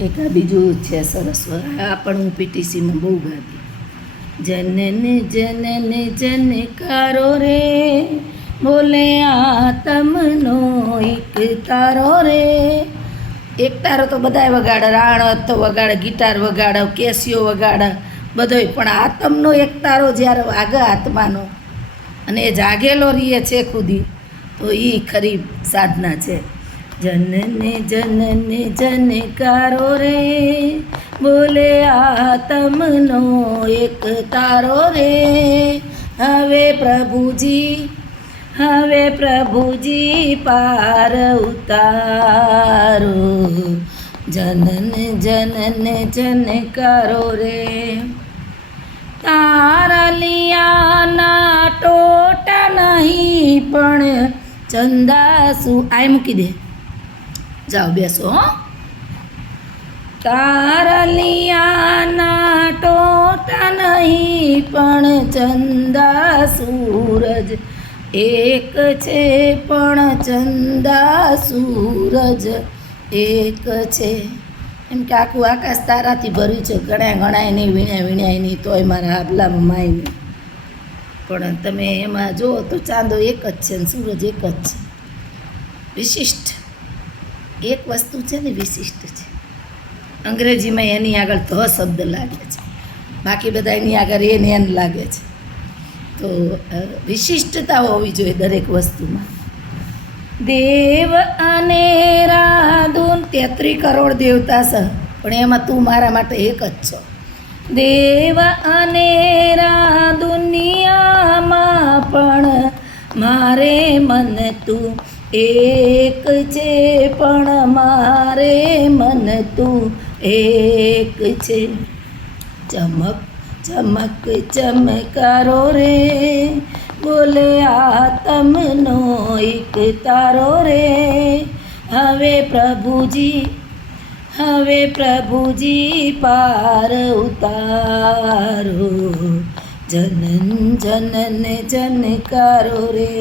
એક આ બીજું છે સરસ, આ પણ હું પીટીસીમાં બહુ ગાતી. જનન જનન જનકારો રે, બોલે આતમનો એક તારો રે. એક તારો તો બધાય વગાડે, રાણત તો વગાડે, ગિટાર વગાડે, કેસિયો વગાડે, બધોય. પણ આતમનો એક તારો જ્યારે વાગે આત્માનો અને એ જાગેલો રહીએ છે ખુદી, તો એ ખરી સાધના છે. જનને જનને જનકારો રે, બોલે આતમનો એક તારો રે. હવે પ્રભુજી પાર ઉતારો, જનન જનન જનકારો રે. તારા લિયાના ટોટા નહીં પણ ચંદાસુ, આય મૂકી દે, જાઓ બેસો. હો, તારા લિયાના ટોટા નહીં પણ ચંદા સૂરજ એક છે, પણ ચંદા સૂરજ એક છે. એમ કે આખું આકાશ તારાથી ભર્યું છે, ગણાય નહીં, વીણ્યાય નહીં, તોય મારા હાબલામાં માય નહીં. પણ તમે એમાં જુઓ તો ચાંદો એક જ છે ને સૂરજ એક જ છે. વિશિષ્ટ એક વસ્તુ છે ને, વિશિષ્ટ છે. અંગ્રેજીમાં એની આગળ ધ શબ્દ લાગે છે, બાકી બધા એની આગળ એન લાગે છે. તો વિશિષ્ટતા હોવી જોઈએ દરેક વસ્તુમાં. દેવ અને રાધુન 33 કરોડ દેવતા છે, પણ એમાં તું મારા માટે એક જ છો. દેવ અને દુનિયામાં પણ મારે મન તું એક છે, પણ મારે મન તું એક છે. ચમક ચમક ચમકારો રે, બોલે આતમનો એક તારો રે. હવે પ્રભુજી પાર ઉતારો, જનન જનન જનકારો રે.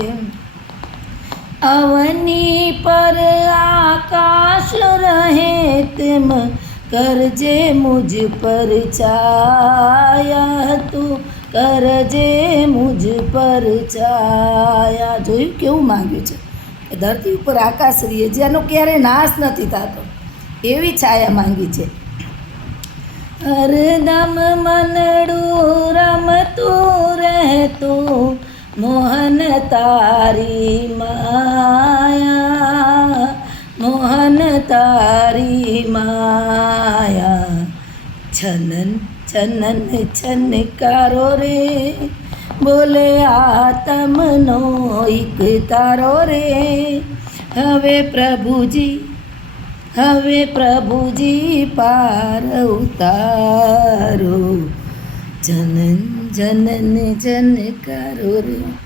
અવની પર આકાશ રહે તેમ કરજે મુझ પર છાયા, તું કરજે મુझ પર છાયા. જોયું કેવું માંગ્યું છે કે ધરતી ઉપર આકાશ રહીએ જેનો ક્યારેય નાશ નથી થતો, એવી છાયા માંગી છે. હરદમ મનડું રમતું રહેતું, મોહન તારી માયા, મોહન તારી માયા. છનન છનન છનકારો રે, બોલે આતમનો એક તારો રે. હવે પ્રભુજી પાર ઉતારો, જનન જનન જનકારો રે.